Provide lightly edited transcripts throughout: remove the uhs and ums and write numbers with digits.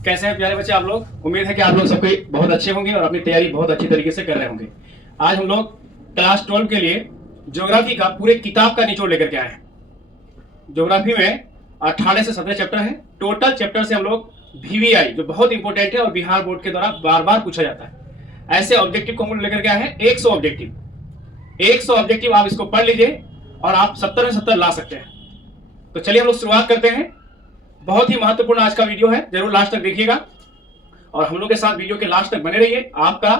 कैसे हैं प्यारे बच्चे आप लोग। उम्मीद है कि आप लोग सबके बहुत अच्छे होंगे और अपनी तैयारी बहुत अच्छी तरीके से कर रहे होंगे। आज हम लोग क्लास 12 के लिए ज्योग्राफी का पूरे किताब का निचोड़ लेकर के आए हैं। ज्योग्राफी में 18 से 17 चैप्टर हैं। टोटल चैप्टर से हम लोग VVI जो बहुत इंपॉर्टेंट है और बिहार बोर्ड के द्वारा बार बार पूछा जाता है, ऐसे ऑब्जेक्टिव को हम लोग लेकर के आए हैं। 100 ऑब्जेक्टिव आप इसको पढ़ लीजिए और आप 70 में 70 ला सकते हैं। तो चलिए हम लोग शुरुआत करते हैं। बहुत ही महत्वपूर्ण आज का वीडियो है, जरूर लास्ट तक देखिएगा और हम लोग के साथ वीडियो के लास्ट तक बने रहिए। आपका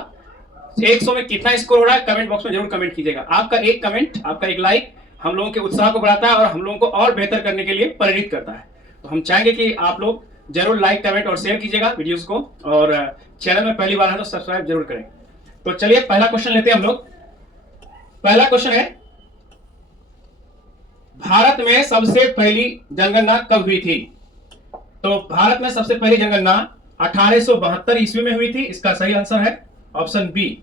100 में कितना स्कोर हो रहा है कमेंट बॉक्स में जरूर कमेंट कीजिएगा। आपका एक कमेंट, आपका एक लाइक हम लोगों के उत्साह को बढ़ाता है और हम लोगों को और बेहतर करने के लिए प्रेरित करता है। तो हम चाहेंगे कि आप लोग जरूर लाइक, कमेंट और शेयर कीजिएगा वीडियोस को, और चैनल में पहली बार है तो सब्सक्राइब जरूर करें। तो चलिए पहला क्वेश्चन लेते हैं हम लोग। पहला क्वेश्चन है, भारत में सबसे पहली जनगणना कब हुई थी? तो भारत में सबसे पहली जनगणना 1872 ईस्वी में हुई थी। इसका सही आंसर है ऑप्शन बी।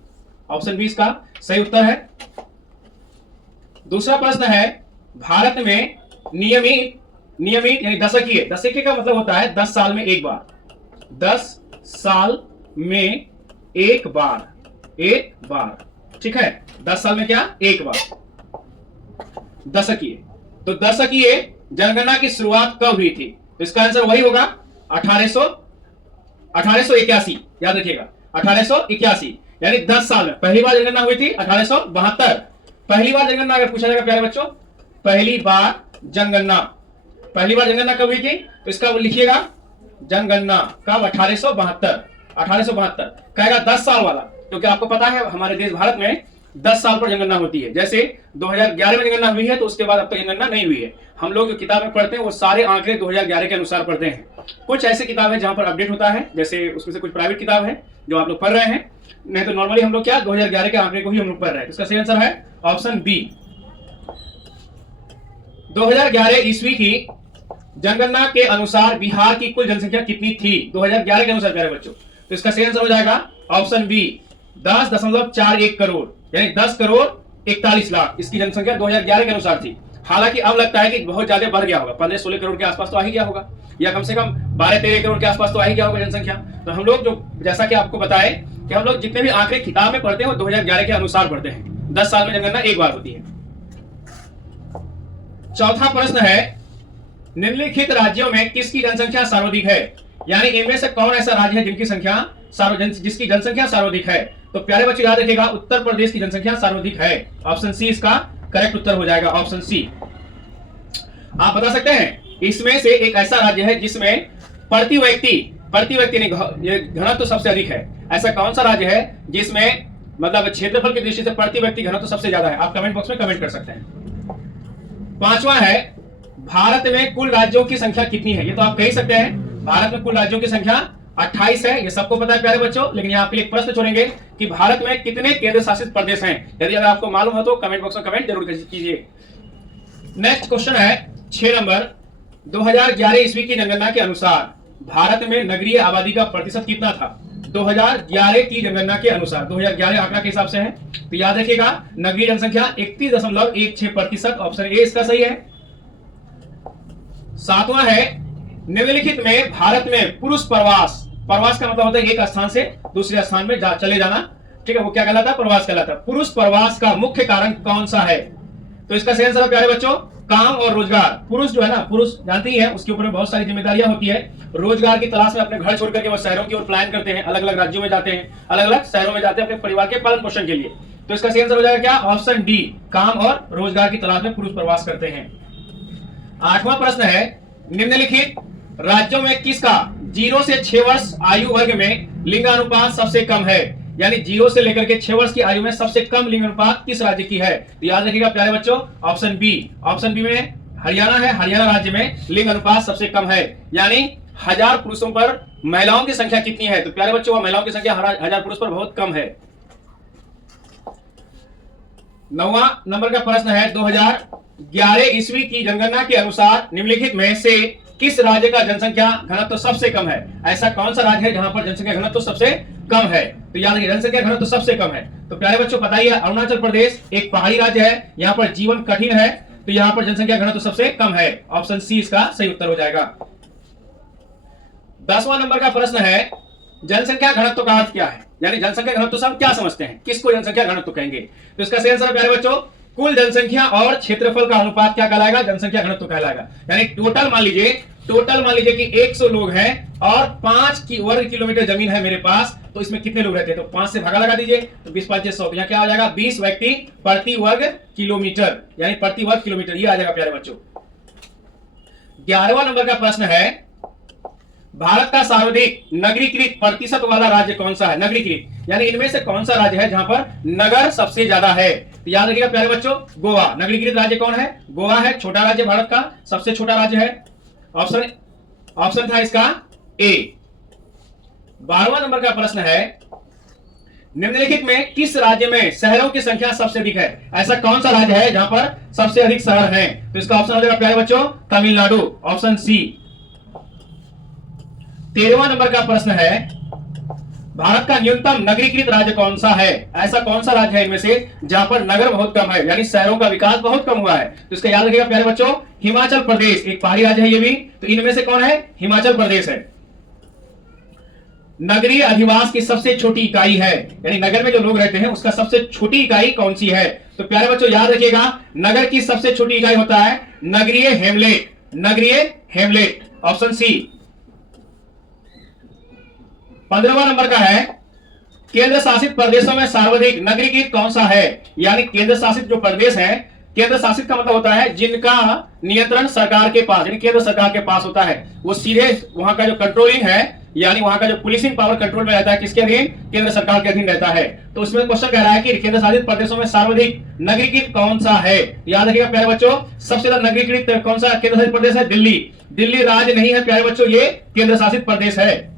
ऑप्शन बी इसका सही उत्तर है। दूसरा प्रश्न है, भारत में नियमित यानी दशकीय का मतलब होता है 10 साल में एक बार। 10 साल में एक बार, ठीक है। 10 साल में क्या? एक बार दशकीय। तो दशकीय जनगणना की शुरुआत कब हुई थी? तो इसका आंसर वही होगा 1881। याद रखिएगा 1881, यानी 10 साल में पहली बार जनगणना हुई थी 1872। पहली बार जनगणना अगर पूछा जाएगा प्यारे बच्चों, पहली बार जनगणना कब हुई थी? तो इसका लिखिएगा जनगणना कब? 1872 कहेगा 10 साल वाला, क्योंकि आपको पता है हमारे देश भारत में 10 साल पर जनगणना होती है। जैसे 2011 में जनगणना हुई है तो उसके बाद अब तक जनगणना नहीं हुई है। हम लोग जो किताबें पढ़ते हैं वो सारे आंकड़े 2011 के अनुसार पढ़ते हैं। कुछ ऐसे किताब है जहां पर अपडेट होता है, जैसे उसमें से कुछ प्राइवेट किताब है जो आप लोग पढ़ रहे हैं, नहीं तो नॉर्मली हम लोग क्या 2011 के आंकड़े को ही हम लोग पढ़ रहे हैं। इसका सही आंसर है ऑप्शन बी। 2011 ईस्वी की जनगणना के अनुसार बिहार की कुल जनसंख्या कितनी थी? 2011 के अनुसार प्यारे बच्चों, तो इसका सही आंसर हो जाएगा ऑप्शन बी 10.41 करोड़, यानी 10 करोड़ 41 लाख इसकी जनसंख्या 2011 के अनुसार थी। हालांकि अब लगता है कि बहुत ज्यादा बढ़ गया होगा, 15-16 करोड़ के आसपास तो आ ही गया होगा, या कम से कम 12-13 करोड़ के आसपास तो आ ही गया होगा जनसंख्या। तो हम लोग जो जैसा कि आपको बताए कि हम लोग जितने भी आंकड़े किताब में पढ़ते हैं वो 2011 के अनुसार पढ़ते हैं। 10 साल में जनगणना एक बार होती है। चौथा प्रश्न है, निम्नलिखित राज्यों में किसकी जनसंख्या सर्वाधिक है? यानी इनमें से कौन ऐसा राज्य है जिसकी जनसंख्या सर्वाधिक है? तो प्यारे बच्चे याद रखिएगा उत्तर प्रदेश की जनसंख्या सर्वाधिक है। ऑप्शन सी इसका करेक्ट उत्तर हो जाएगा, ऑप्शन सी। आप बता सकते हैं इसमें से एक ऐसा राज्य है जिसमें प्रति व्यक्ति नहीं घनत्व सबसे अधिक है। ऐसा कौन सा राज्य है जिसमें मतलब क्षेत्रफल की दृष्टि से प्रति व्यक्ति घनत्व सबसे ज्यादा है? आप कमेंट बॉक्स में कमेंट कर सकते हैं। पांचवा है, भारत में कुल राज्यों की संख्या कितनी है? ये तो आप कह सकते हैं भारत में कुल राज्यों की संख्या 28 है, ये सबको पता है प्यारे बच्चों, लेकिन यहाँ आपके लिए एक प्रश्न छोड़ेंगे कि भारत में कितने केंद्र शासित प्रदेश हैं? यदि अगर आपको मालूम हो तो कमेंट बॉक्स में कमेंट जरूर कीजिए। नेक्स्ट क्वेश्चन है 6 नंबर, 2011 ईस्वी की जनगणना के अनुसार भारत में नगरीय आबादी का प्रतिशत कितना था? 2011 की जनगणना के अनुसार, 2011 आंकड़ा के हिसाब से है, तो याद रखिएगा नगरीय जनसंख्या 31.16%। ऑप्शन ए इसका सही है। सातवां है, निम्नलिखित में भारत में पुरुष प्रवास का मतलब होता है एक स्थान से दूसरे स्थान में चले जाना, ठीक है, वो क्या कहलाता है? प्रवास कहलाता है। पुरुष प्रवास का मुख्य कारण कौन सा है? तो इसका सही आंसर है प्यारे बच्चों काम और रोजगार। पुरुष जो है ना, पुरुष जानते ही है उसके ऊपर बहुत सारी जिम्मेदारियां होती है। रोजगार की तलाश में अपने घर छोड़ करके वो शहरों की ओर प्लान करते हैं, अलग अलग राज्यों में जाते हैं, अलग अलग शहरों में जाते हैं अपने परिवार के पालन पोषण के लिए। तो इसका सही आंसर हो जाएगा क्या? ऑप्शन डी, काम और रोजगार की तलाश में पुरुष प्रवास करते हैं। आठवां प्रश्न है, निम्नलिखित राज्यों में किसका 0 से 6 वर्ष आयु वर्ग में लिंगानुपात सबसे कम है? यानी 0 से लेकर के 6 वर्ष की आयु में सबसे कम लिंगानुपात किस राज्य की है? तो याद रखिएगा प्यारे बच्चों ऑप्शन बी में हरियाणा है। हरियाणा राज्य में लिंग अनुपात सबसे कम है, यानी 1000 पुरुषों पर महिलाओं की संख्या कितनी है? तो प्यारे बच्चों महिलाओं की संख्या 1000 पुरुष पर बहुत कम है। 9वां नंबर का प्रश्न है, 2011 ईस्वी की जनगणना के अनुसार निम्नलिखित में से किस राज्य का जनसंख्या घनत्व सबसे कम है? ऐसा कौन सा राज्य है जहां पर जनसंख्या घनत्व सबसे कम है? तो याद रखिए जनसंख्या घनत्व सबसे कम है। तो प्यारे बच्चों पता ही है अरुणाचल प्रदेश एक पहाड़ी राज्य है, यहाँ पर जीवन कठिन है, तो यहाँ पर जनसंख्या घनत्व सबसे कम है। ऑप्शन सी इसका सही उत्तर हो जाएगा। 10वां नंबर का प्रश्न है जनसंख्या घनत्व का अर्थ क्या है, यानी जनसंख्या घनत्व से हम क्या समझते हैं, किसको जनसंख्या घनत्व कहेंगे। तो इसका सही आंसर प्यारे बच्चों, कुल जनसंख्या और क्षेत्रफल का अनुपात क्या कहलाएगा, जनसंख्या घनत्व कहलाएगा। यानी टोटल मान लीजिए कि 100 लोग हैं और 5 की वर्ग किलोमीटर जमीन है मेरे पास, तो इसमें कितने लोग रहते हैं, तो 5 से भागा लगा दीजिए, तो 20 5 100, यहाँ क्या आ जाएगा 20 व्यक्ति प्रति वर्ग किलोमीटर, यानी प्रति वर्ग किलोमीटर, ये आ जाएगा प्यारे बच्चों। 11वां नंबर का प्रश्न है भारत का सर्वाधिक नगरीकृत प्रतिशत वाला राज्य कौन सा है, नगरीकृत यानी इनमें से कौन सा राज्य है जहां पर नगर सबसे ज्यादा है। तो याद रखिएगा प्यारे बच्चों, गोवा। नगरीकृत राज्य कौन है, गोवा है, छोटा राज्य, भारत का सबसे छोटा राज्य है। ऑप्शन था इसका ए। 12वां नंबर का प्रश्न है निम्नलिखित में किस राज्य में शहरों की संख्या सबसे अधिक है, ऐसा कौन सा राज्य है जहां पर सबसे अधिक शहर हैं। तो इसका ऑप्शन हो जाएगा प्यारे बच्चों तमिलनाडु, ऑप्शन सी। 13वां नंबर का प्रश्न है भारत का न्यूनतम नगरीकृत राज्य कौन सा है, ऐसा कौन सा राज्य है इनमें से जहां पर नगर बहुत कम है, यानी शहरों का विकास बहुत कम हुआ है। तो इसका याद रखिएगा प्यारे बच्चों हिमाचल प्रदेश, एक पहाड़ी राज्य है ये भी, तो इनमें से कौन है, हिमाचल प्रदेश है। नगरीय अधिवास की सबसे छोटी इकाई है, यानी नगर में जो लोग रहते हैं उसका सबसे छोटी इकाई कौन सी है। तो प्यारे बच्चों याद रखिएगा नगर की सबसे छोटी इकाई होता है नगरीय हेमलेट, नगरीय हेमलेट, ऑप्शन सी। 15वां नंबर का है केंद्र शासित प्रदेशों में सर्वाधिक नगरीकृत कौन सा है, यानी केंद्र शासित जो प्रदेश है, केंद्र शासित का मतलब होता है जिनका नियंत्रण सरकार के पास, यानी केंद्र सरकार के पास होता है, वो सीधे वहां का जो कंट्रोलिंग है, यानी वहां का जो पुलिसिंग पावर कंट्रोल में रहता है, किसके अधीन, केंद्र सरकार के अधीन रहता है। तो उसमें क्वेश्चन कह रहा है कि केंद्र शासित प्रदेशों में सर्वाधिक नगरीकृत कौन सा है। याद रखिएगा प्यारे बच्चों सबसे ज्यादा नगरीकृत कौन सा केंद्र शासित प्रदेश है, दिल्ली। दिल्ली राज्य नहीं है प्यारे बच्चों, ये केंद्र शासित प्रदेश है।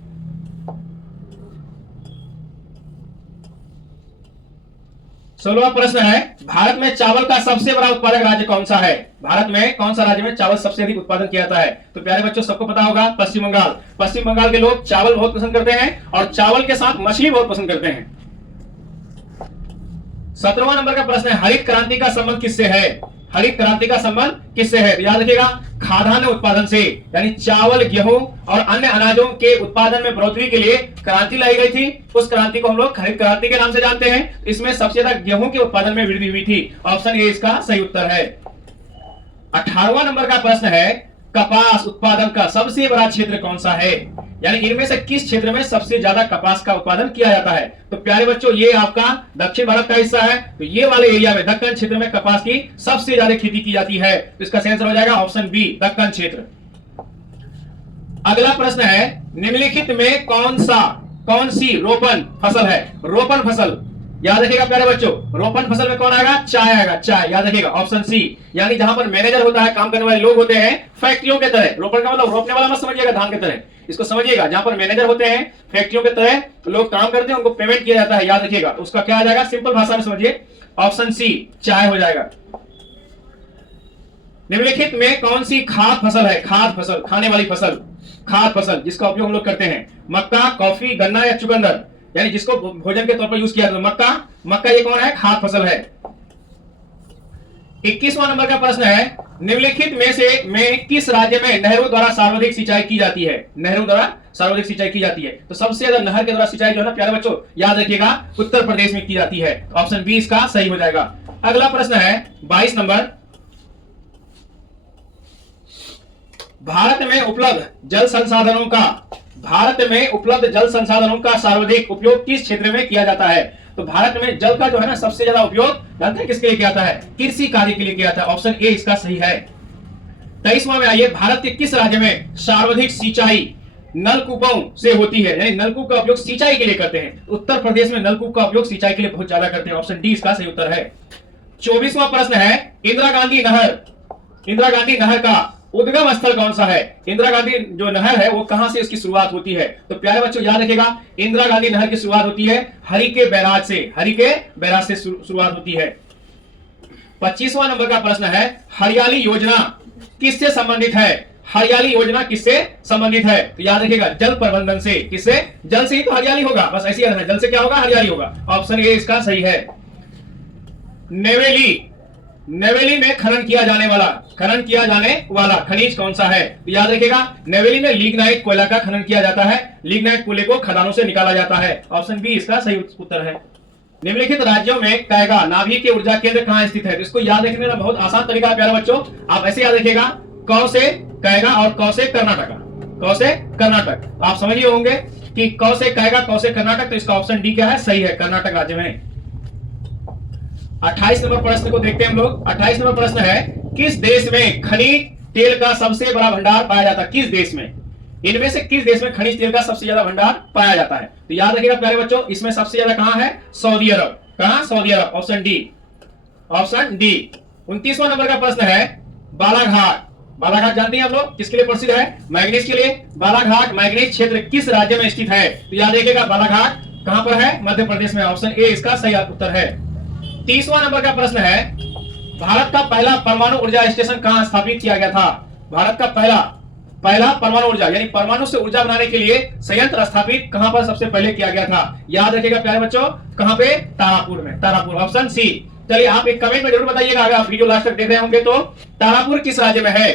16वां प्रश्न है भारत में चावल का सबसे बड़ा उत्पादक राज्य कौन सा है, भारत में कौन सा राज्य में चावल सबसे अधिक उत्पादन किया जाता है। तो प्यारे बच्चों सबको पता होगा पश्चिम बंगाल। पश्चिम बंगाल के लोग चावल बहुत पसंद करते हैं और चावल के साथ मछली बहुत पसंद करते हैं। 17वां नंबर का प्रश्न है हरित क्रांति का संबंध किससे है, हरित क्रांति का संबंध किससे है। तो याद रखिएगा खाद्यान्न उत्पादन से, यानी चावल, गेहूं और अन्य अनाजों के उत्पादन में बढ़ोतरी के लिए क्रांति लाई गई थी, उस क्रांति को हम लोग हरित क्रांति के नाम से जानते हैं। इसमें सबसे ज्यादा गेहूं के उत्पादन में वृद्धि हुई थी, ऑप्शन ए इसका सही उत्तर है। 18वां नंबर का प्रश्न है कपास उत्पादन का सबसे बड़ा क्षेत्र कौन सा है, यानी इनमें से किस क्षेत्र में सबसे ज्यादा कपास का उत्पादन किया जाता है। तो प्यारे बच्चों ये आपका दक्षिण भारत का हिस्सा है, तो ये वाले एरिया में दक्कन क्षेत्र में कपास की सबसे ज्यादा खेती की जाती है। तो इसका सही आंसर हो जाएगा ऑप्शन बी दक्कन क्षेत्र। अगला प्रश्न है निम्नलिखित में कौन सी रोपण फसल है, रोपण फसल। याद रखिएगा प्यारे बच्चों रोपण फसल में कौन आएगा, चाय आएगा, चाय। याद रखिएगा ऑप्शन सी, यानी जहां पर मैनेजर होता है, काम करने वाले लोग होते हैं फैक्ट्रियों के तरह। रोपण का मतलब रोपने वाला मत समझिएगा धान के तरह, इसको समझिएगा जहां पर मैनेजर होते हैं फैक्ट्रियों के तरह लोग काम करते हैं, उनको पेमेंट किया जाता है। याद रखिएगा उसका क्या आ जाएगा, सिंपल भाषा में समझिए ऑप्शन सी चाय हो जाएगा। निम्नलिखित में कौन सी खाद्य फसल है, खाद्य फसल खाने वाली फसल, खाद्य फसल जिसका उपयोग हम लोग करते हैं, मक्का, कॉफी, गन्ना या चुकंदर, यानी जिसको भोजन के तौर पर यूज किया जाता है। मक्का ये कौन है, खाद्य फसल है। 21वां नंबर का प्रश्न है निम्नलिखित में किस राज्य में नहरों द्वारा सर्वाधिक सिंचाई की जाती है, नहरों द्वारा सर्वाधिक सिंचाई की जाती है। तो सबसे ज्यादा नहर के द्वारा सिंचाई जो है ना प्यारे बच्चों याद रखिएगा उत्तर प्रदेश में की जाती है, ऑप्शन बी इसका सही हो जाएगा। अगला प्रश्न है 22 नंबर भारत में उपलब्ध जल संसाधनों का सर्वाधिक उपयोग किस क्षेत्र में किया जाता है। तो भारत में जल का जो है ना सबसे ज्यादा उपयोग जानते हैं किसके लिए किया जाता है, कृषि कार्य के लिए किया जाता है, ऑप्शन ए इसका सही है। 23वां में आइए भारत के किस राज्य में सर्वाधिक सिंचाई नलकूपों से होती है, यानी नलकूप का उपयोग सिंचाई के लिए करते हैं। उत्तर प्रदेश में नलकूप का उपयोग सिंचाई के लिए बहुत ज्यादा करते हैं, ऑप्शन डी इसका सही उत्तर है। 24वां प्रश्न है इंदिरा गांधी नहर का उद्गम स्थल कौन सा है। इंदिरा गांधी जो नहर है वो कहां से इसकी शुरुआत होती है। तो प्यारे बच्चों याद रखिएगा इंदिरा गांधी नहर की शुरुआत होती है हरिके बैराज से शुरुआत होती है। 25वां नंबर का प्रश्न है हरियाली योजना किससे संबंधित है, हरियाली योजना किससे संबंधित है। तो याद रखिएगा जल प्रबंधन से, किससे, जल से ही तो हरियाली होगा, बस ऐसी याद है, जल से क्या होगा, हरियाली होगा, ऑप्शन ए इसका सही है। नवेली में खनन किया जाने वाला खनिज कौन सा है? तो याद रखिएगा, नवेली में लिग्नाइट कोयला का खनन किया जाता है। लिग्नाइट कोयले को खदानों से निकाला जाता है। ऑप्शन बी इसका सही उत्तर है। निम्नलिखित राज्यों में कैगा नाभिक के ऊर्जा केंद्र कहां स्थित है? तो इसको याद रखने का बहुत आसान तरीका है प्यारे बच्चों। आप ऐसे याद रखिएगा, क से कैगा और क से कर्नाटक। क से कर्नाटक आप समझिए होंगे कि क से कैगा, क से कर्नाटक, तो इसका ऑप्शन डी क्या है? सही है, कर्नाटक राज्य में। 28 नंबर प्रश्न को देखते हैं हम लोग। 28 नंबर प्रश्न है, किस देश में खनिज तेल का सबसे बड़ा भंडार पाया जाता है? किस देश में? इनमें से किस देश में खनिज तेल का सबसे ज्यादा भंडार पाया जाता है? तो याद रखिएगा प्यारे बच्चों, इसमें सबसे ज्यादा कहां है? सऊदी अरब। कहां? Saudi Arab. Option D, option D. 29वां नंबर का प्रश्न है, बालाघाट। बालाघाट जानते हैं आप लोग किसके लिए प्रसिद्ध है? मैग्नीज के लिए। बालाघाट मैग्नीज क्षेत्र किस राज्य में स्थित है? तो याद रखिएगा, बालाघाट कहां पर है? मध्य प्रदेश में। ऑप्शन ए इसका सही उत्तर है। 30वां नंबर का प्रश्न है, भारत का पहला परमाणु ऊर्जा स्टेशन कहां स्थापित किया गया था? भारत का पहला परमाणु ऊर्जा यानी परमाणु से ऊर्जा बनाने के लिए संयंत्र स्थापित कहां पर सबसे पहले किया गया था? याद रखिएगा प्यारे बच्चों, कहां पे? तारापुर में। Tarapur, option C. चलिए आप एक कमेंट में जरूर बताइएगा अगर आप वीडियो लास्ट तक देख रहे होंगे तो, तारापुर किस राज्य में है?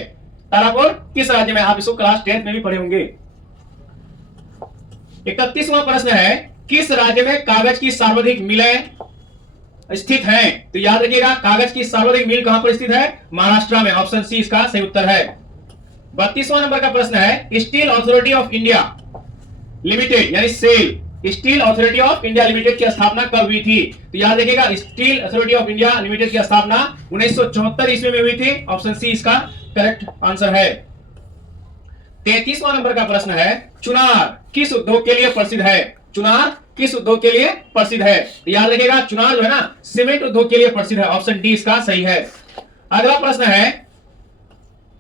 तारापुर किस राज्य में? आप इसको क्लास 10 में भी पढ़े होंगे। 31वां प्रश्न है, किस राज्य में कागज की सर्वाधिक मिलें स्थित हैं? तो याद रखिएगा, कागज की सर्वाधिक मिल कहां पर स्थित है? महाराष्ट्र में। ऑप्शन सी इसका सही उत्तर है। 32वां नंबर का प्रश्न है, steel authority of India limited यानी SAIL, steel authority of India limited की स्थापना कब हुई थी? तो याद रखिएगा, steel authority of India limited की स्थापना 1974 ईस्वी में हुई थी। ऑप्शन सी इसका करेक्ट आंसर है। 33वां नंबर का प्रश्न है, चुनार किस उद्योग के लिए प्रसिद्ध है? चुनार किस उद्योग के लिए प्रसिद्ध है? तो याद रखिएगा, चुनार जो है ना, सीमेंट उद्योग के लिए प्रसिद्ध है। ऑप्शन डी इसका सही है। अगला प्रश्न है,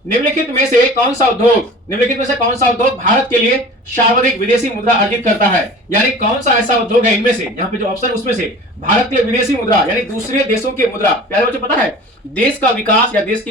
निम्नलिखित में से कौन सा उद्योग भारत के लिए सर्वाधिक विदेशी मुद्रा अर्जित करता है? यानी कौन सा ऐसा उद्योग है इनमें से, यहाँ पे जो ऑप्शन उसमें से भारत के लिए विदेशी मुद्रा यानी दूसरे देशों की मुद्रा? प्यारे बच्चों, पता है देश का विकास या देश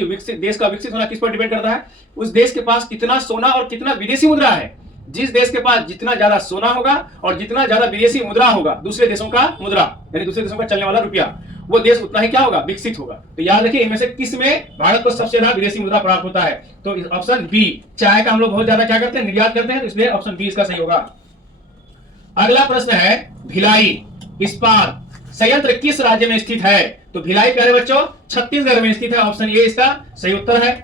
का विकसित होना किस पर डिपेंड करता है? उस देश के पास कितना सोना और कितना विदेशी मुद्रा है। जिस देश के पास जितना ज्यादा सोना होगा और जितना ज्यादा विदेशी मुद्रा होगा, दूसरे देशों का मुद्रा यानी दूसरे देशों का चलने वाला रुपया, वो देश उतना ही क्या होगा? विकसित होगा। तो याद रखिए, इनमें से किस में भारत को सबसे ज्यादा विदेशी मुद्रा प्राप्त होता है? तो ऑप्शन बी। चाय का हम लोग बहुत ज्यादा क्या करते हैं? निर्यात करते हैं, तो इसलिए ऑप्शन बी इसका सही होगा। अगला प्रश्न है, भिलाई इस्पात संयंत्र किस राज्य में स्थित है? तो भिलाई प्यारे बच्चों छत्तीसगढ़ में स्थित है। ऑप्शन ए इसका सही उत्तर है।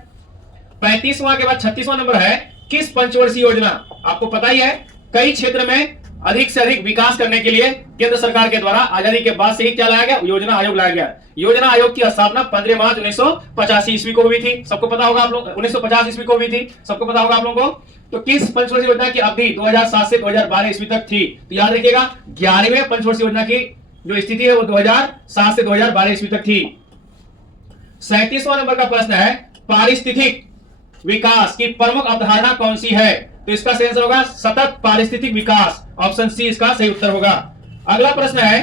35वां के बाद 36वां नंबर है, किस पंचवर्षीय योजना? आपको पता ही है, कई क्षेत्र में अधिक से अधिक विकास करने के लिए केंद्र सरकार के द्वारा आजादी के बाद से ही क्या लाया गया? योजना आयोग लाया गया। योजना आयोग की स्थापना 15 मार्च 1985 ईस्वी को हुई थी। सबको पता होगा आप लोग, 1950 ईस्वी को हुई थी, सबको पता होगा आप लोगों को। तो किस पंचवर्षीय योजना की अवधि 2007 से 2012 ईस्वी तक थी? तो याद रखिएगा, 11वें पंचवर्षीय योजना की जो स्थिति है वो 2007 से 2012 ईस्वी तक थी। 37वां नंबर का प्रश्न है, पारिस्थितिक विकास की प्रमुख अवधारणा कौन सी है? तो इसका सही आंसर होगा सतत पारिस्थितिक विकास। ऑप्शन सी इसका सही उत्तर होगा। अगला प्रश्न है,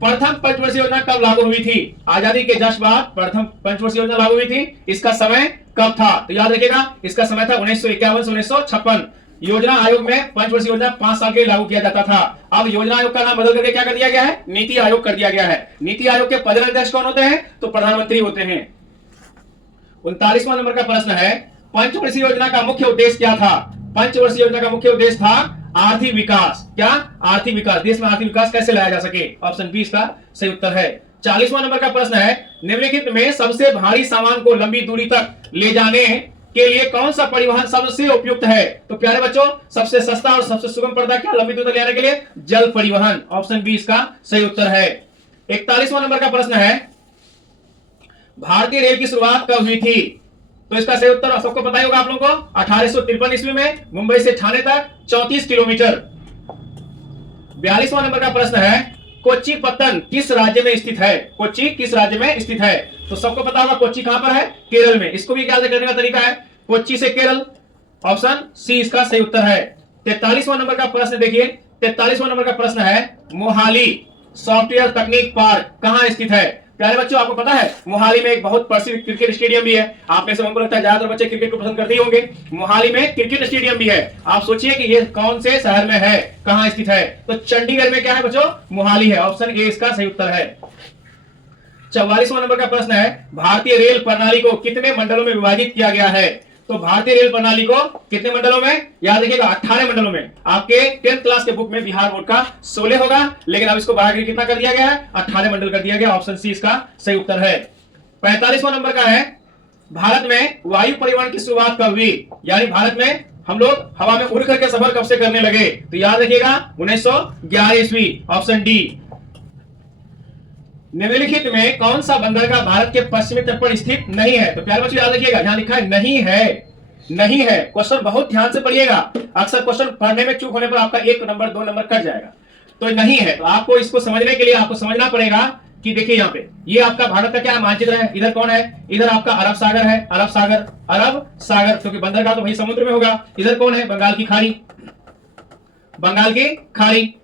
प्रथम पंचवर्षीय योजना कब लागू हुई थी? आजादी के जस्ट बाद प्रथम पंचवर्षीय योजना लागू हुई थी। इसका समय कब था? तो याद रखिएगा, इसका समय था 1951 से 1956। योजना आयोग में पंचवर्षीय योजना 5 साल के लिए लागू किया जाता था। अब योजना आयोग का नाम बदल करके क्या कर दिया गया है? नीति आयोग कर दिया गया है। नीति आयोग के पदाध्यक्ष कौन होते हैं? तो प्रधानमंत्री होते हैं। 39वां नंबर का प्रश्न है, पंचवर्षीय योजना का मुख्य उद्देश्य क्या था? पंचवर्षीय योजना का मुख्य उद्देश्य था आर्थिक विकास। क्या? आर्थिक विकास। देश में आर्थिक विकास कैसे लाया जा सके? ऑप्शन बी इसका सही उत्तर है। 40वां नंबर का प्रश्न है, निम्नलिखित में सबसे भारी सामान को लंबी दूरी तक ले जाने के लिए कौन सा परिवहन सबसे उपयुक्त है? तो प्यारे बच्चों, सबसे सस्ता और सबसे सुगम पड़ता है क्या लंबी दूरी तक ले जाने के लिए? जल परिवहन। ऑप्शन बी इसका सही उत्तर है। 41वां नंबर का प्रश्न है, भारतीय रेल की शुरुआत कब हुई थी? तो इसका सही उत्तर सबको पता ही होगा आप लोगों को, 1853 ईस्वी में मुंबई से ठाणे तक 34 किलोमीटर। 42वां नंबर का प्रश्न है, कोच्चि पत्तन किस राज्य में स्थित है? कोच्चि किस राज्य में स्थित है? तो सबको पता होगा कोच्चि कहां पर है? केरल में। इसको भी याद करने का तरीका है, कोच्चि से केरल। ऑप्शन सी इसका सही उत्तर है। 43वां नंबर का प्रश्न देखिए, 43वां नंबर का प्रश्न है, मोहाली सॉफ्टवेयर तकनीक पार्क कहां स्थित है? प्यारे बच्चों, आपको पता है मोहाली में एक बहुत प्रसिद्ध क्रिकेट स्टेडियम भी है। आप में से हमको लगता है ज्यादातर बच्चे क्रिकेट को पसंद करते ही होंगे। मोहाली में क्रिकेट स्टेडियम भी है। आप सोचिए कि ये कौन से शहर में है, कहां स्थित है? तो चंडीगढ़ में क्या है बच्चों? मोहाली है। ऑप्शन ए इसका सही उत्तर है। 44वां नंबर का प्रश्न है, भारतीय रेल प्रणाली को कितने मंडलों में विभाजित किया गया है? तो भारतीय रेल प्रणाली को कितने मंडलों में, याद रखिएगा 18 मंडलों में। आपके 10th क्लास के बुक में बिहार बोर्ड का 16 होगा, लेकिन अब इसको बढ़ाकर कितना कर दिया गया है? 18 मंडल कर दिया गया। ऑप्शन सी इसका सही उत्तर है। 45वां नंबर का है, भारत में वायु परिवहन की शुरुआत कब हुई? यानी भारत में हम लोग हवा में उड़ करके सफर कब से करने लगे? तो याद रखिएगा 1911 ईस्वी। Option D. निम्नलिखित में कौन सा बंदरगाह भारत के पश्चिमी तट पर स्थित नहीं है? तो प्यारे बच्चों याद रखिएगा, यहां लिखा है नहीं है, नहीं है। क्वेश्चन बहुत ध्यान से पढ़िएगा, अक्सर क्वेश्चन पढ़ने में चूक होने पर आपका 1 नंबर 2 नंबर कट जाएगा। तो नहीं है, तो आपको इसको समझने के लिए आपको समझना पड़ेगा कि देखिए यहाँ पे ये आपका भारत का क्या मानचित्र है, इधर कौन है? इधर आपका अरब सागर है, अरब सागर, अरब सागर, क्योंकि बंदरगाह तो वही समुद्र में होगा। इधर कौन है? बंगाल की खाड़ी, बंगाल की खाड़ी,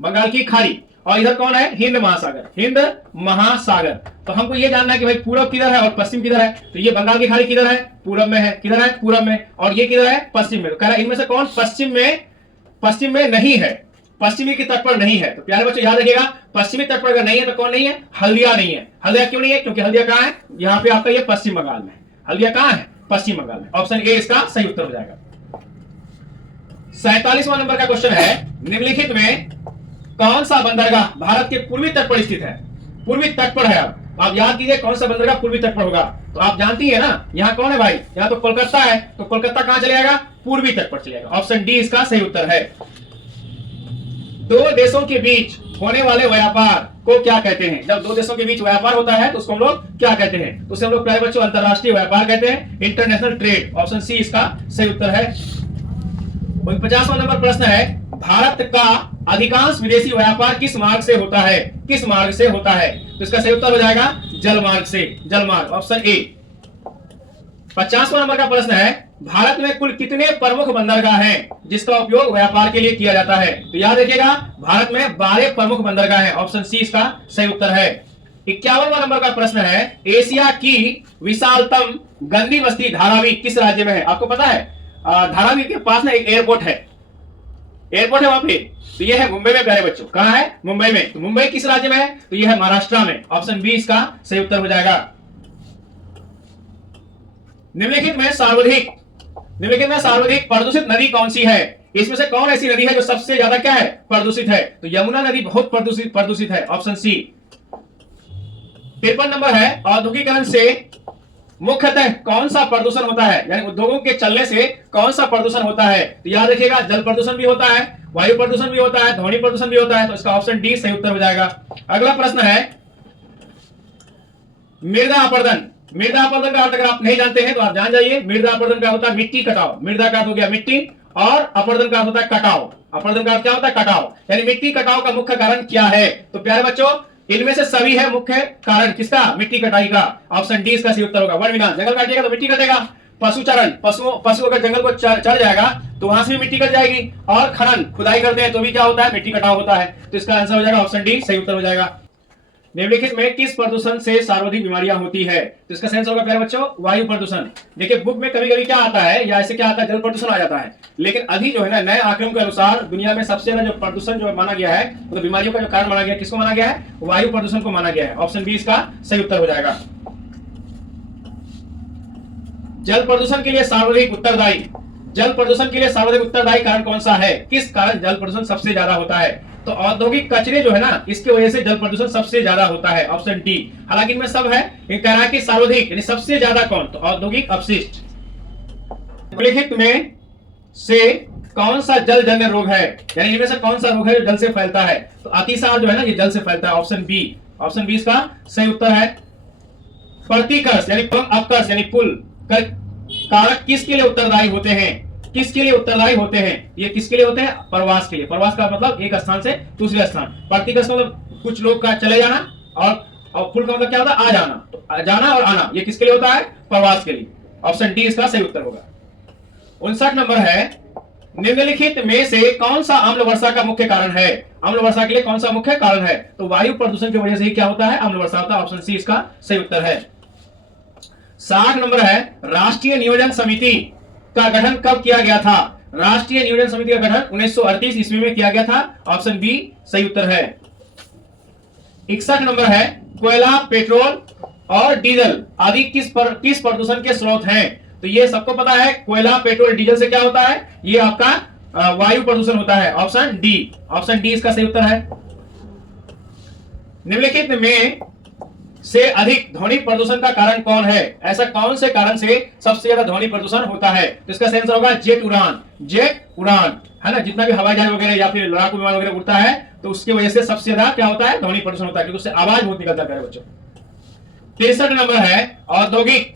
बंगाल की खाड़ी। और इधर कौन है? हिंद महासागर, हिंद महासागर। तो हमको ये जानना है कि भाई पूरब किधर है और पश्चिम किधर है। तो ये बंगाल की खाड़ी किधर है? पूरब में है। किधर है? पूरब में। और ये किधर है? पश्चिम में। तो कह रहा है इनमें से कौन पश्चिम में नहीं है, पश्चिमी के तट पर नहीं है। तो प्यारे बच्चों याद रखिएगा, पश्चिमी तट पर अगर नहीं है तो कौन नहीं है? हल्दिया नहीं है। हल्दिया क्यों नहीं है? क्योंकि हल्दिया कहां है? यहाँ पे आपका ये पश्चिम बंगाल में। हल्दिया कहां है? पश्चिम बंगाल में। ऑप्शन ए इसका सही उत्तर हो जाएगा। 47वां नंबर का क्वेश्चन है, निम्नलिखित में कौन सा बंदरगाह भारत के पूर्वी तट पर स्थित है? पूर्वी तट पर है। आप याद कीजिए कौन सा बंदरगाह पूर्वी तट पर होगा। तो आप जानती है ना, यहाँ कौन है भाई? यहाँ तो कोलकाता है। तो कोलकाता कहां चले जाएगा? पूर्वी तट पर चलेगा। ऑप्शन डी इसका सही उत्तर है। दो देशों के बीच होने वाले व्यापार को क्या कहते हैं? जब दो देशों के बीच व्यापार होता है तो उसको हम लोग क्या कहते हैं? तो उसे हम लोग प्यारे बच्चों अंतरराष्ट्रीय व्यापार कहते हैं, इंटरनेशनल ट्रेड। ऑप्शन सी इसका सही उत्तर है। 49वां नंबर प्रश्न है, भारत का अधिकांश विदेशी व्यापार किस मार्ग से होता है? किस मार्ग से होता है? तो इसका सही उत्तर हो जाएगा जल मार्ग से, जल मार्ग। Option A. 50वां नंबर का प्रश्न है, भारत में कुल कितने प्रमुख बंदरगाह हैं जिसका उपयोग व्यापार के लिए किया जाता है? तो याद रखिएगा भारत में 12 प्रमुख बंदरगाह हैं। ऑप्शन सी इसका सही उत्तर है। 51वां नंबर का प्रश्न है, एशिया की विशालतम गंदी बस्ती धारावी किस राज्य में है? आपको पता है धारावी के पास ना एक एयरपोर्ट है, एयरपोर्ट है वहां पे। तो ये है मुंबई में प्यारे बच्चों। कहां है? मुंबई में। तो मुंबई किस राज्य में है? तो ये है महाराष्ट्र में। ऑप्शन बी इसका सही उत्तर हो जाएगा। निम्नलिखित में सर्वाधिक प्रदूषित नदी कौन सी है? इसमें से कौन ऐसी नदी है जो सबसे ज्यादा क्या है? प्रदूषित है? तो यमुना नदी बहुत प्रदूषित है। ऑप्शन सी। 53 नंबर है, औद्योगिकरण से मुख्यतः कौन सा प्रदूषण होता है? यानी उद्योगों के चलने से कौन सा प्रदूषण होता है? तो याद रखिएगा जल प्रदूषण भी होता है, वायु प्रदूषण भी होता है, ध्वनि प्रदूषण भी होता है। तो इसका ऑप्शन डी सही उत्तर हो जाएगा। अगला प्रश्न है, मृदा अपरदन। मृदा अपरदन का अर्थ अगर आप नहीं जानते हैं तो आप जान जाइए। मृदा अपरदन का होता है मिट्टी कटाव। मृदा का अर्थ हो गया मिट्टी, और अपरदन का अर्थ होता है कटाव। अपरदन का अर्थ क्या होता है? कटाव। यानी मिट्टी कटाव का मुख्य कारण क्या है? तो प्यारे बच्चों इनमें से सभी है मुख्य कारण किसका? मिट्टी कटाई का। ऑप्शन डी इसका सही उत्तर होगा। वन विनाश, जंगल काटिएगा तो मिट्टी कटेगा। पशुचारण, पशु अगर जंगल को चढ़ जाएगा तो वहां से भी मिट्टी कट जाएगी। और खनन, खुदाई करते हैं तो भी क्या होता है? मिट्टी कटाव होता है। तो इसका आंसर हो जाएगा ऑप्शन डी सही उत्तर हो जाएगा। निम्नलिखित में किस प्रदूषण से सर्वाधिक बीमारियां होती है? तो इसका सेंस होगा प्यारे बच्चों वायु प्रदूषण। देखिए बुक में कभी कभी क्या आता है या ऐसे क्या आता है, जल प्रदूषण आ जाता है। लेकिन अभी जो है ना नए आंकड़ों के अनुसार दुनिया में सबसे ज्यादा जो प्रदूषण जो माना गया है, मतलब बीमारियों का जो कारण माना गया, किसको माना गया है? वायु प्रदूषण को माना गया है। ऑप्शन बी इसका सही उत्तर हो जाएगा। जल प्रदूषण के लिए सर्वाधिक उत्तरदायी, जल प्रदूषण के लिए सर्वाधिक उत्तरदायी कारण कौन सा है? किस कारण जल प्रदूषण सबसे ज्यादा होता है? तो औद्योगिक कचरे जो है ना, इसकी वजह से जल प्रदूषण सबसे ज्यादा होता है। Option D. हालांकि इनमें सब है, कह रहा है कि सर्वाधिक यानी सबसे ज्यादा कौन? तो औद्योगिक अपशिष्ट। निम्नलिखित में से कौन सा जल जन्य रोग है? यानी इनमें से कौन सा रोग है जो जल से फैलता है? तो अतिसार जो है ना ये जल से फैलता है। Option B. ऑप्शन बी इसका सही उत्तर है। प्रतिकर्ष यानी अपकर्ष यानी पुल कारक किसके लिए उत्तरदायी होते हैं? किसके लिए उत्तरदायी होते हैं? ये किसके लिए होते हैं? प्रवास के लिए। प्रवास का मतलब एक स्थान से दूसरे स्थान। प्रतिकर्ष का मतलब कुछ लोग का चले जाना, और पुल का मतलब क्या होता है? आ जाना। तो जाना और आना ये किसके लिए होता है? प्रवास के लिए। ऑप्शन डी इसका सही उत्तर होगा। 59 नंबर है, निम्नलिखित में से कौन सा अम्ल वर्षा का मुख्य कारण है? अम्ल वर्षा के लिए कौन सा मुख्य कारण है? तो वायु प्रदूषण की वजह से ही क्या होता है? अम्ल वर्षा होता है। ऑप्शन सी इसका सही उत्तर है। 60 नंबर है, राष्ट्रीय नियोजन समिति का गठन कब किया गया था? राष्ट्रीय नियोजन समिति का गठन 1938 ईस्वी में किया गया था। ऑप्शन बी सही उत्तर है। 61 नंबर है, कोयला, पेट्रोल और डीजल आदि किस प्रदूषण के स्रोत हैं? तो ये सबको पता है, कोयला, पेट्रोल, डीजल से क्या होता है? ये आपका वायु प्रदूषण होता है। ऑप्शन डी इसका सही उत्तर है। निम्नलिखित में से अधिक ध्वनि प्रदूषण का कारण कौन है? ऐसा कौन से कारण से सबसे ज्यादा ध्वनि प्रदूषण होता है? तो इसका सही आंसर होगा जेट उड़ान, है ना। जितना भी हवाई जहाज वगैरह या फिर लड़ाकू विमान वगैरह उड़ता है तो उसकी वजह से सबसे ज्यादा क्या होता है? ध्वनि प्रदूषण होता है, क्योंकि उससे आवाज बहुत निकलता है बच्चों। 63 नंबर है, औद्योगिक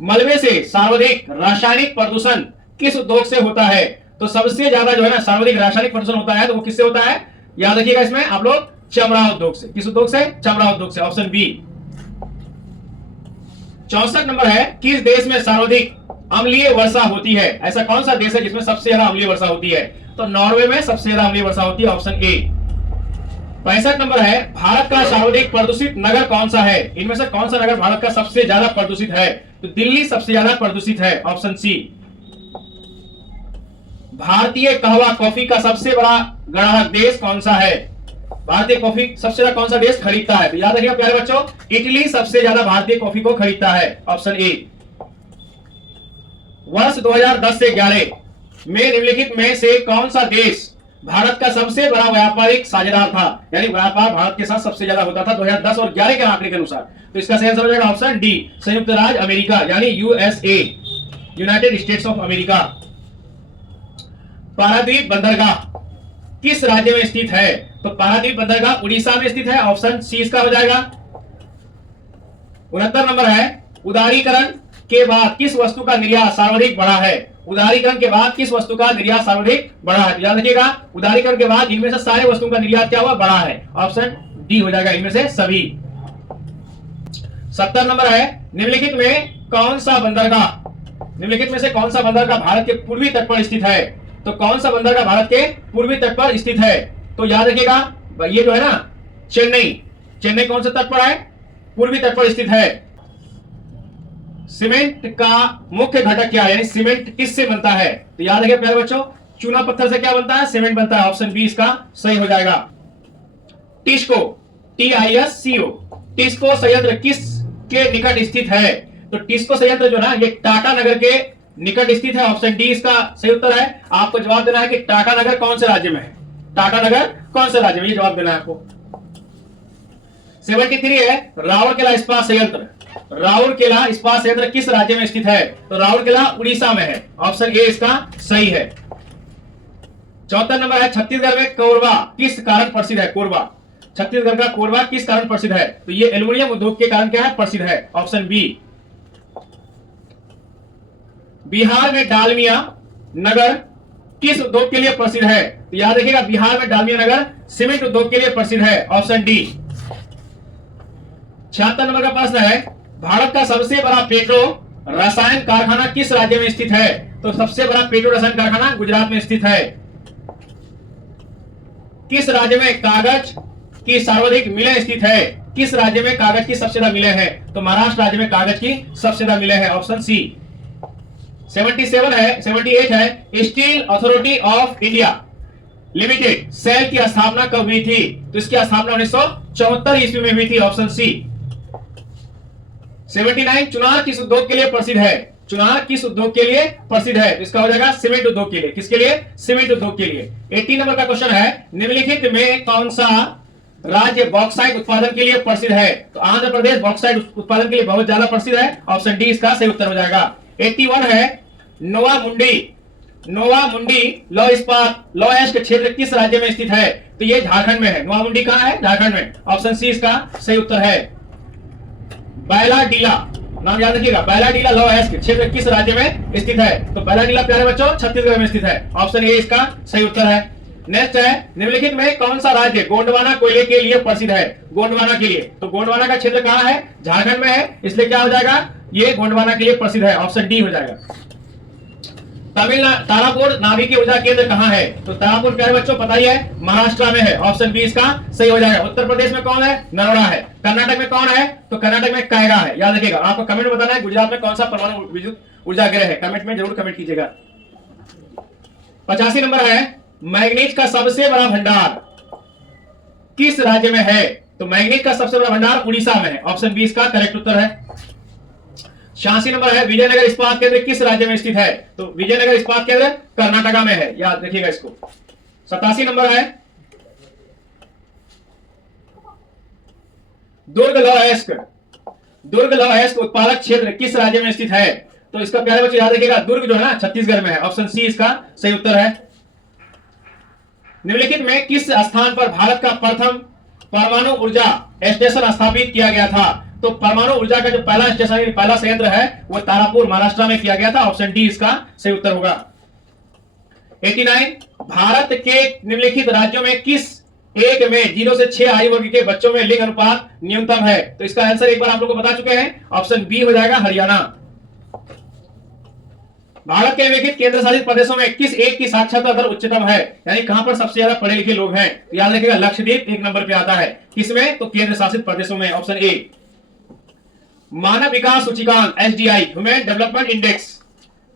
मलबे से सर्वाधिक रासायनिक प्रदूषण किस उद्योग से होता है? तो सबसे ज्यादा जो है ना सर्वाधिक रासायनिक प्रदूषण होता है तो वो किससे होता है? याद रखिएगा इसमें आप लोग, चमड़ा उद्योग से। किस उद्योग से? चमड़ा उद्योग से। Option B. 64 नंबर है, किस देश में सर्वाधिक अम्लीय वर्षा होती है? ऐसा कौन सा देश है जिसमें सबसे ज्यादा अम्लीय वर्षा होती है? तो नॉर्वे में सबसे ज्यादा अम्लीय वर्षा होती है। Option A. 65 नंबर है, भारत का सर्वाधिक प्रदूषित नगर कौन सा है? इनमें से कौन सा नगर भारत का सबसे ज्यादा प्रदूषित है? तो दिल्ली सबसे ज्यादा प्रदूषित है। Option C. भारतीय कहवा कॉफी का सबसे बड़ा ग्राहक देश कौन सा है? भारतीय कॉफी सबसे ज्यादा कौन सा देश खरीदता है? तो याद रखिएगा प्यारे बच्चों, इटली सबसे ज्यादा भारतीय कॉफी को खरीदता है। Option A. वर्ष 2010 से 11 में निम्नलिखित में से कौन सा देश भारत का सबसे बड़ा व्यापारिक साझेदार था? यानी व्यापार भारत के साथ सबसे ज्यादा होता था 2010 और 11 के आंकड़े के अनुसार। तो इसका सही आंसर हो जाएगा ऑप्शन डी, संयुक्त राज्य अमेरिका, यानी USA, United states of America. Paradip बंदरगाह किस राज्य में स्थित है? तो पारादीप बंदरगाह उड़ीसा में स्थित है। ऑप्शन सी इसका हो जाएगा। 69 नंबर है, उदारीकरण के बाद किस वस्तु का निर्यात सर्वाधिक बढ़ा है? उदारीकरण के बाद किस वस्तु का निर्यात सर्वाधिक बढ़ा है? तो याद रखिएगा, उदारीकरण के बाद इनमें से सारे वस्तुओं का निर्यात क्या हुआ? बढ़ा है। ऑप्शन डी हो जाएगा, इनमें से सभी। 70 नंबर है, निम्नलिखित में कौन सा बंदरगाह, निम्नलिखित में से कौन सा बंदरगाह भारत के पूर्वी तट पर स्थित है? तो कौन सा बंदरगाह भारत के पूर्वी तट पर स्थित है? तो याद रखिएगा, ये जो है ना चेन्नई कौन से तट पर है? पूर्वी तट पर स्थित है। सीमेंट का मुख्य घटक क्या है? यानी सीमेंट किससे बनता है? तो याद रखिए प्यारे बच्चों, चूना पत्थर से क्या बनता है? सीमेंट बनता है। ऑप्शन बी इसका सही हो जाएगा। टिस्को, TISCO, टिस्को संयंत्र किस के निकट स्थित है? तो टिस्को संयंत्र जो ना, ये टाटा नगर के निकट स्थित है। ऑप्शन डी इसका सही उत्तर है। आपको जवाब देना है कि टाटा नगर कौन से राज्य में है? टाटा नगर कौन से राज्य में, ये जवाब देना है आपको। 73 है, राउरकेला इस्पात संयंत्र, राउरकेला इस्पात संयंत्र किस राज्य में स्थित है? तो राउरकेला उड़ीसा में है। ऑप्शन ए इसका सही है। 74 नंबर है, छत्तीसगढ़ में कोरबा किस कारण प्रसिद्ध है? कोरबा, छत्तीसगढ़ का कोरबा किस कारण प्रसिद्ध है? तो ये एल्यूमिनियम उद्योग के कारण क्या है? प्रसिद्ध है। Option B. बिहार में डालमिया नगर किस उद्योग के लिए प्रसिद्ध है? तो याद रखिएगा, बिहार में डालमिया नगर सीमेंट उद्योग के लिए प्रसिद्ध है। Option D. 76 नंबर का प्रश्न है, भारत का सबसे बड़ा पेट्रो रसायन कारखाना किस राज्य में स्थित है? तो सबसे बड़ा पेट्रो रसायन कारखाना गुजरात में स्थित है। किस राज्य में कागज की सर्वाधिक मिलें स्थित है? किस राज्य में कागज की सबसे ज्यादा मिलें हैं? तो महाराष्ट्र राज्य में कागज की सबसे ज्यादा मिलें हैं। Option C. 78 है, steel authority of India limited SAIL की स्थापना कब हुई थी? तो इसकी स्थापना 1974 ईस्वी में हुई थी। Option C. 79, चुनार किस उद्योग के लिए प्रसिद्ध है? चुनार किस उद्योग के लिए प्रसिद्ध है? तो इसका हो जाएगा सीमेंट उद्योग के लिए। किसके लिए? सीमेंट उद्योग के लिए। 80 नंबर का क्वेश्चन है, निम्नलिखित में कौन सा राज्य बॉक्साइट उत्पादन के लिए प्रसिद्ध है? तो आंध्र प्रदेश बॉक्साइट उत्पादन के लिए बहुत ज्यादा प्रसिद्ध है। ऑप्शन डी इसका सही उत्तर हो जाएगा। 81 है, नोवा मुंडी लौ इस्पात लौ एश के क्षेत्र किस राज्य में स्थित है? तो ये झारखंड में है। नोवा मुंडी कहां है? झारखंड में। ऑप्शन सी इसका सही उत्तर है। बैलाडीला, नाम याद रखिएगा, बैलाडीला लौ एश के क्षेत्र किस राज्य में स्थित है? तो बैलाडीला प्यारे बच्चों छत्तीसगढ़ में स्थित है। ऑप्शन ए इसका सही उत्तर है। नेक्स्ट है, निम्नलिखित में कौन सा राज्य गोंडवाना कोयले के लिए प्रसिद्ध है? गोंडवाना के लिए, तो गोंडवाना का क्षेत्र कहां है? झारखंड में है, इसलिए क्या हो जाएगा? ये गोंडवाना के लिए प्रसिद्ध है। ऑप्शन डी हो जाएगा। तमिलनाडु तारापुर नाभिकीय ऊर्जा केंद्र कहां है? तो तारापुर प्यारे बच्चों पता ही है, महाराष्ट्र में है। ऑप्शन बी इसका सही हो जाएगा। उत्तर प्रदेश में कौन है? नरोडा है। कर्नाटक में कौन है? तो कर्नाटक में कायगा है। याद रखिएगा, आपको कमेंट में बताना है गुजरात में कौन सा परमाणु विद्युत ऊर्जा गृह है। कमेंट में जरूर कमेंट कीजिएगा। 85 नंबर है, मैग्नीज का सबसे बड़ा भंडार किस राज्य में है? तो मैग्नीज का सबसे बड़ा भंडार उड़ीसा में है, ऑप्शन बी इसका करेक्ट उत्तर है। 86 नंबर है, विजयनगर इस्पात केंद्र किस राज्य में स्थित है? तो विजयनगर इस्पात केंद्र कर्नाटका में है, याद रखिएगा इसको। 87 नंबर है, दुर्ग लौह अयस्क उत्पादक क्षेत्र किस राज्य में स्थित है? तो इसका प्यारे बच्चे याद रखिएगा, दुर्ग जो है ना छत्तीसगढ़ में है, ऑप्शन सी इसका सही उत्तर है। निम्नलिखित में किस स्थान पर भारत का प्रथम परमाणु ऊर्जा स्टेशन स्थापित किया गया था? तो परमाणु ऊर्जा का जो पहला स्टेशन, पहला संयंत्र है वो तारापुर महाराष्ट्र में किया गया था, ऑप्शन डी इसका सही उत्तर होगा। 89, भारत के निम्नलिखित राज्यों में किस एक में 0 से 6 आयु वर्ग के बच्चों में लिंग अनुपात न्यूनतम है? तो इसका आंसर एक बार आप लोग को बता चुके हैं, ऑप्शन बी हो जाएगा हरियाणा। भारत के निम्नलिखित केंद्र शासित प्रदेशों में किस एक की साक्षरता दर उच्चतम है? यानी कहां पर सबसे ज्यादा पढ़े लिखे लोग हैं? तो याद रखिएगा लक्षद्वीप 1 नंबर पे आता है, किसमें? तो केंद्र शासित प्रदेशों में, ऑप्शन ए। मानव विकास सूचकांक एसडीआई, ह्यूमन डेवलपमेंट इंडेक्स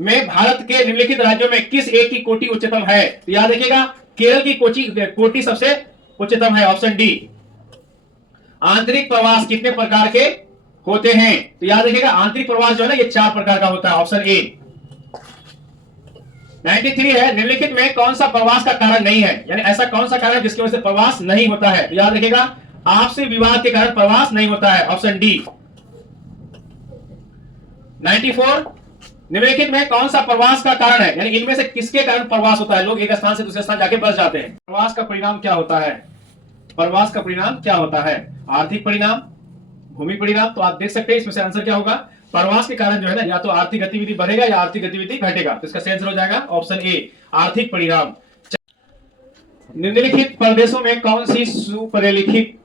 में भारत के निम्नलिखित राज्यों में किस एक की कोटि उच्चतम है? तो याद रखिएगा केरल की कोटि सबसे उच्चतम है, ऑप्शन डी। आंतरिक प्रवास कितने प्रकार के होते हैं? तो याद रखिएगा आंतरिक प्रवास जो है ना ये 4 प्रकार का होता है, ऑप्शन ए। 93 है, निम्नलिखित में कौन सा प्रवास का कारण नहीं है? यानी ऐसा कौन सा कारण जिसकी वजह से प्रवास नहीं होता है? तो याद रखिएगा आपसी विवाद के कारण प्रवास नहीं होता है, ऑप्शन डी। 94, निम्नलिखित में कौन सा प्रवास का कारण है? यानी इनमें से किसके कारण प्रवास होता है? लोग एक स्थान से दूसरे स्थान जाके बस जाते हैं। प्रवास का परिणाम क्या होता है? प्रवास का परिणाम क्या होता है? आर्थिक परिणाम, भूमि परिणाम। तो आप देख सकते हैं इसमें से आंसर क्या होगा? प्रवास के कारण जो है ना या तो आर्थिक गतिविधि बढ़ेगा या आर्थिक गतिविधि घटेगा, तो इसका आंसर हो जाएगा ऑप्शन ए आर्थिक परिणाम। निम्नलिखित प्रदेशों में कौन सी सुपरलिखित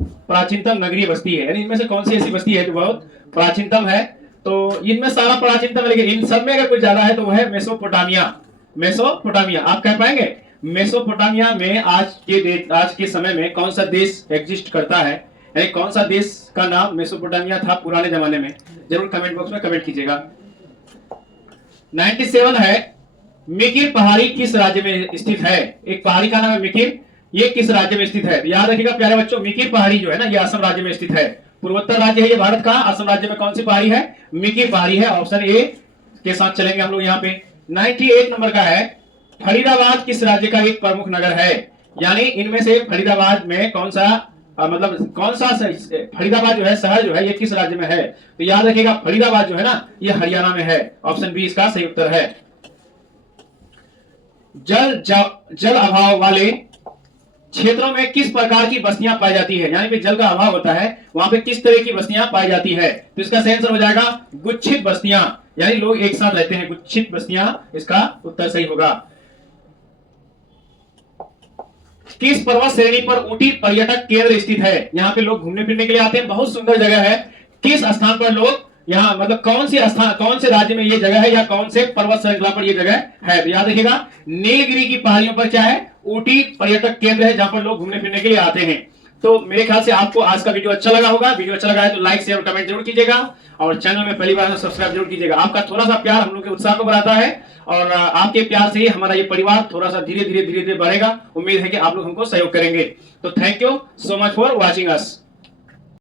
प्राचीनतम नगरीय बस्ती है? यानी इनमें से कौन सी ऐसी बस्ती है जो बहुत प्राचीनतम है? तो इनमें सारा प्राचीनतम है, लेकिन इन सब में अगर कोई ज्यादा है तो वह है मेसोपोटामिया। मेसोपोटामिया आप कह पाएंगे? मेसोपोटामिया में आज के समय में कौन सा देश एग्जिस्ट करता है? यानी कौन सा देश का नाम मेसोपोटामिया था पुराने जमाने में? जरूर कमेंट बॉक्स में कमेंट कीजिएगा। 97 है, मिकिर पहाड़ी किस राज्य में स्थित है? एक पहाड़ी का नाम है मिकिर, ये किस राज्य में स्थित है? याद रखिएगा प्यारे बच्चों, मिकिर पहाड़ी जो है ना ये असम राज्य में स्थित है, पूर्वोत्तर राज्य है ये भारत का। असम राज्य में कौन सी पहाड़ी है? मिकिर पहाड़ी है, ऑप्शन ए के साथ चलेंगे हम लोग यहाँ पे। 98 नंबर का है, फरीदाबाद किस राज्य का एक प्रमुख नगर है? यानी इनमें से फरीदाबाद में कौन सा कौन सा फरीदाबाद जो है शहर जो है ये किस राज्य में है? तो याद रखिएगा फरीदाबाद जो है ना ये हरियाणा में है, ऑप्शन बी इसका सही उत्तर है। जल अभाव वाले क्षेत्रों में किस प्रकार की बस्तियां पाई जाती है? यानी कि जल का अभाव होता है वहां पे किस तरह की बस्तियां पाई जाती है? तो इसका सही आंसर हो जाएगा गुच्छित बस्तियां, यानी लोग एक साथ रहते हैं, गुच्छित बस्तियां इसका उत्तर सही होगा। किस पर्वत श्रेणी पर ऊटी पर्यटक केंद्र स्थित है? यहाँ पे लोग घूमने फिरने के लिए आते हैं, बहुत सुंदर जगह है। किस स्थान पर लोग यहाँ मतलब कौन से राज्य में ये जगह है या कौन से पर्वत श्रृंखला पर ये जगह है? तो याद रखिएगा नीलगिरी की पहाड़ियों पर क्या है? ऊटी पर्यटक केंद्र है जहां पर लोग घूमने फिरने के लिए आते हैं। तो मेरे ख्याल से आपको आज का वीडियो अच्छा लगा होगा। वीडियो अच्छा लगा है तो लाइक शेयर और कमेंट जरूर कीजिएगा और चैनल में पहली बार सब्सक्राइब जरूर कीजिएगा। आपका थोड़ा सा प्यार हम लोग के उत्साह को बढ़ाता है और आपके प्यार से ही हमारा ये परिवार थोड़ा सा धीरे धीरे बढ़ेगा। उम्मीद है कि आप लोग हमको सहयोग करेंगे। तो thank you so much for watching us.